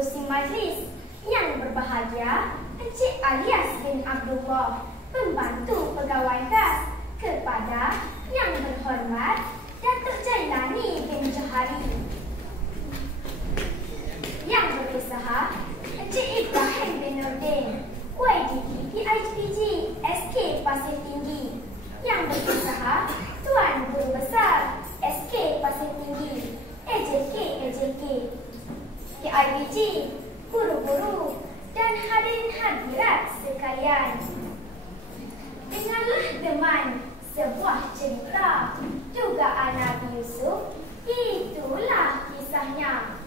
pengerusi majlis yang berbahagia, Encik Alias bin Abdullah, pembantu pegawai khas, kepada yang berhormat Datuk Jailani bin Johari, yang berusaha Encik Ibrahim bin Nurdin, YDP PIGPG SK Pasir Tinggi, yang berusaha Tuan Guru Besar SK Pasir Tinggi, AJK PIBG, guru-guru dan hadirin hadirat sekalian. Dengarlah teman sebuah cerita dugaan Nabi Yusuf, itulah kisahnya.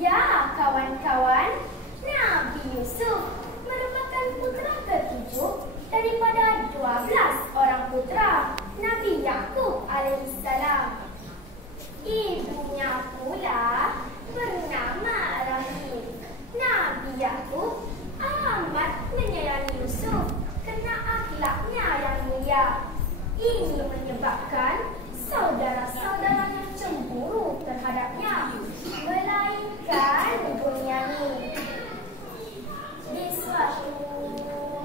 Ya kawan-kawan, Nabi Yusuf merupakan putera ketujuh daripada 12 orang putera Nabi Yaqub alaihissalam. Ibunya pula bernama Rahim. Nabi Yaqub amat menyayangi Yusuf kerana akhlaknya yang mulia. Ini menyebabkan saudara-saudaranya cemburu terhadapnya, melainkan Bunyamin. Di suatu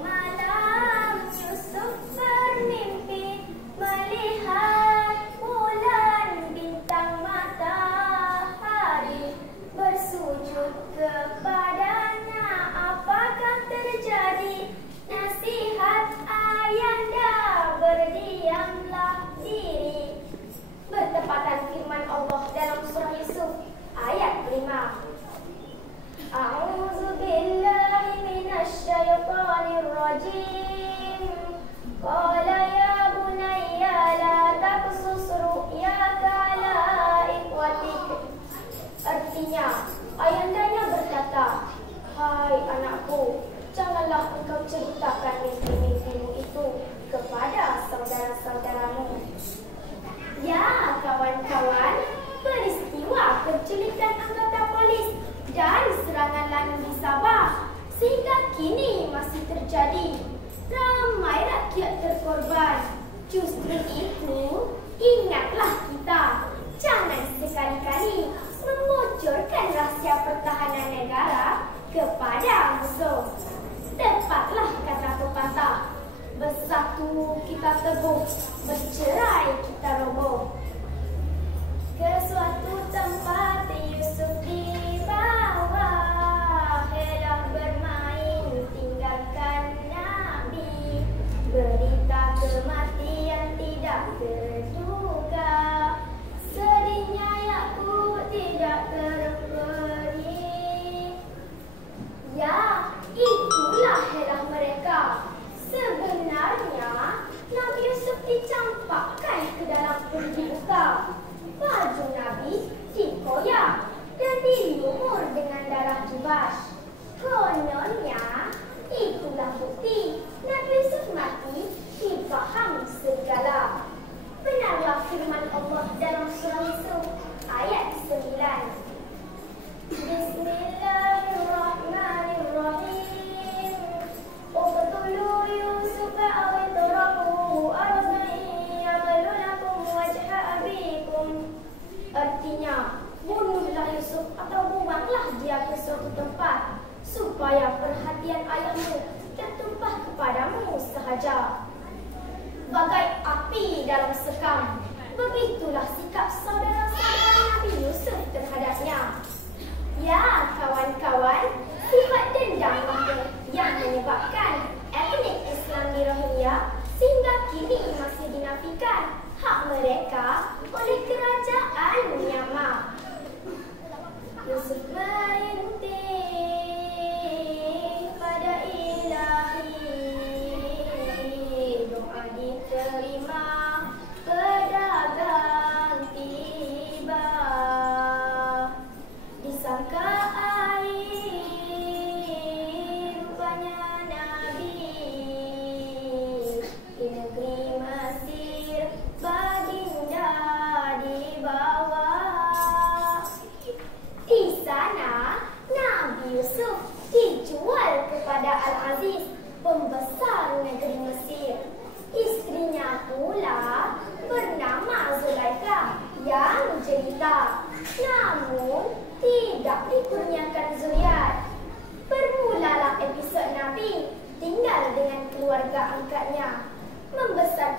malam Yusuf bermimpi melihat bulan, bintang, matahari bersujud kepadanya. Apakah terjadi? Nasihat ayahnya, berdiamlah diri. Bertepatan firman Allah dalam surah Yusuf ayat 5. A'udzu billahi minasy syaithanir rajim. Qala ya bunayya la taqsus ru'yaka ala ikhwatik. Artinya, ayahnya berkata, hai anakku, janganlah engkau ceritakan mimpi-mimpimu itu kepada saudara-saudaramu. Ya kawan-kawan, peristiwa penculikan anggota polis dan serangan langit di Sabah sehingga kini masih terjadi. Ramai rakyat terkorban. Justru itu, ingatlah kita, jangan sekali-kali membocorkan rahsia pertahanan negara kepada musuh. Tepatlah kata pepatah, bersatu kita teguh, bercerai kita roboh. Ke suatu tempat Yusuf dibawa, hendak bermain tinggalkan Nabi. Berita kematian tidak terduga, sedihnya Yakub tidak terperi. Ya, itulah herah mereka. Sebenarnya Nabi Yusuf dicampakkan ke dalam peti buka. Baju Nabi dikoyak dan dilumur dengan darah kibas. Kononnya itulah bukti Nabi Yusuf mati difaham segala. Benarlah firman Allah dalam surah Yusuf ayat 9. Bismillahirrahmanirrahim. Uqtulu Yusufa aw itrahuhu ardan ya'malu lakum wajha abikum. Artinya, bunuhlah Yusuf atau buanglah dia ke suatu tempat supaya perhatian ayahmu tertumpah kepadamu sahaja. Bagai api dalam sekam, begitulah sikap saudara-saudara Nabi Yusuf terhadapnya. Ya kawan-kawan, sifat dendam yang menyebabkan etnik Islam di Rohingya sehingga kini masih dinafikan hak mereka oleh kerajaan Myanmar. Yusuf merintih pada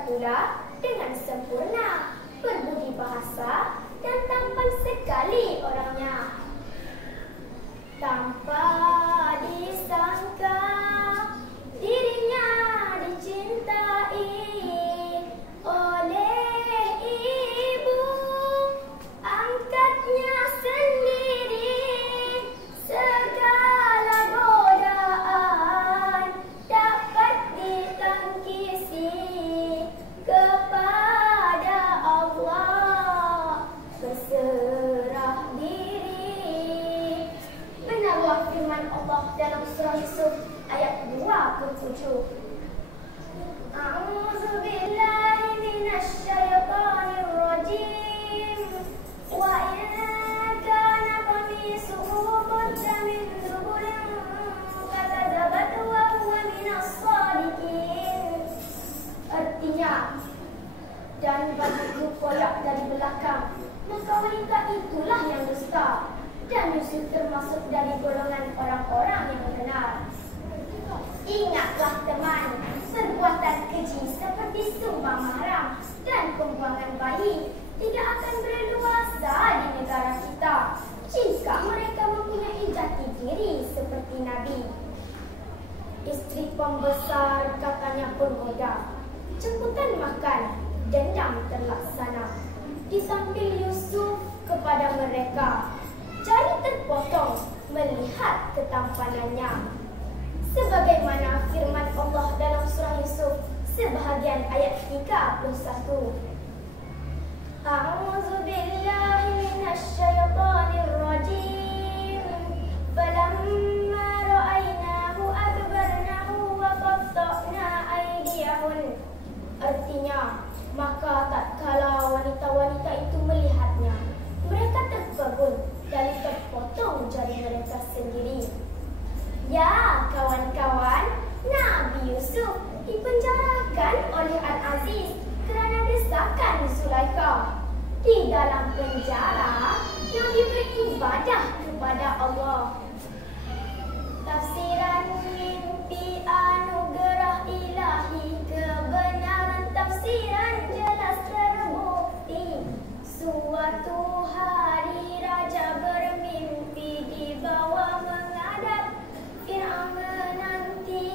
pula dengan sempurna, berbudi bahasa dan tampan sekali orangnya. Tanpa disangka dirinya dicintai oleh ibu angkatnya sendiri. Segala godaan dapat ditangkisi kepada Allah, berserah diri. Benarlah firman Allah dalam surah Yusuf ayat 27. A'udzu billahi minasy syaithanir rajim. Wa in kana qamisuhu qudda min duburin fakadzabat wa huwa minas shadiqin. Artinya, dan bajuku koyak dari belakang, maka wanita itulah yang dusta, dan Yusuf termasuk dari golongan orang-orang yang benar. Ingatlah teman, perbuatan keji seperti sumbang mahram dan pembuangan bayi tidak akan berleluasa di negara kita jika mereka mempunyai jati diri seperti Nabi. Istri pembesar katanya pun mudah. Jemputan makan, dendam terlaksana. Ditampil Yusuf kepada mereka, jari terpotong melihat ketampanannya. Sebagaimana firman Allah dalam surah Yusuf sebahagian ayat 31. A'udzu billahi minasy syaithanir rajim. Falamma ra'aynahu akbarnahu wa qatta'na aydiyahun. Artinya, maka tatkala wanita-wanita itu melihatnya, mereka terpegun dan terpotong jari mereka sendiri. Ya kawan-kawan, Nabi Yusuf dipenjarakan oleh Al-Aziz kerana desakan Zulaikha. Di dalam penjara, Nabi beribadah kepada Allah. Tafsiran mimpi anugerah ilahi, kebenaran tafsiran jelas terbukti. Suatu hari raja bermimpi di bawah menghadap Fir'aun menanti.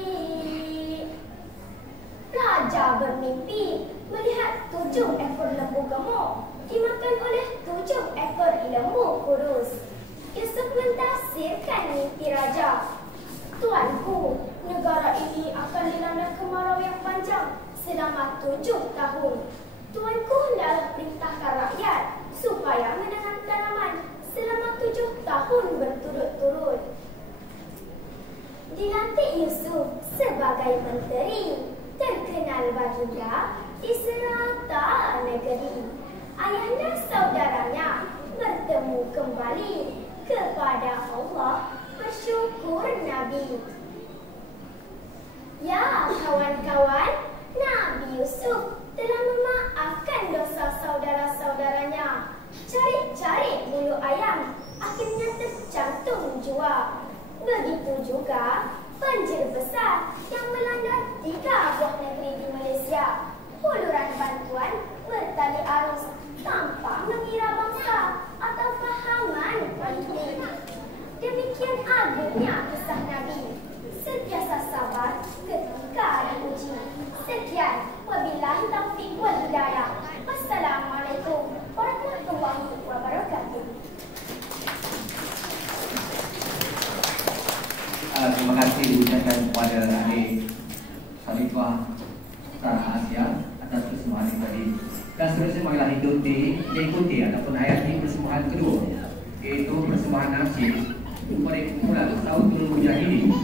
Raja bermimpi melihat 7 ekor lembu gemuk dimakan oleh 7 ekor lembu kurus. Yusuf mentafsirkan mimpi raja. Tuanku, negara ini akan dilanda kemarau yang panjang selama 7 tahun. Tuanku hendaklah perintahkan rakyat supaya menanam tanaman selama 7 tahun berturut-turut. Dilantik Yusuf sebagai menteri, terkenal baginda di serata negeri. Ayahanda saudaranya bertemu kembali kepada Allah, bersyukur Nabi. Ya kawan-kawan, Nabi Yusuf telah memaafkan dosa saudara-saudaranya. Cari-cari bulu ayam akhirnya tercantum jua. Begitu juga banjir besar yang melanda 3 buah negeri di Malaysia. Uluran bantuan bertali arus tanpa mengira bangsa atau fahaman politik. Demikian agungnya kisah Nabi, sentiasa sabar ketika diuji. Sekian, wabillahi taufiq wal hidayah. Wassalamualaikum warahmatullahi wabarakatuh. Terima kasih diucapkan kepada adik Khalifah Tanah Asia atas persembahan ini tadi. Dan seterusnya marilah diikuti ataupun hayati persembahan kedua, iaitu persembahan nafsi kepada kumpulan Sautul Mujahidin.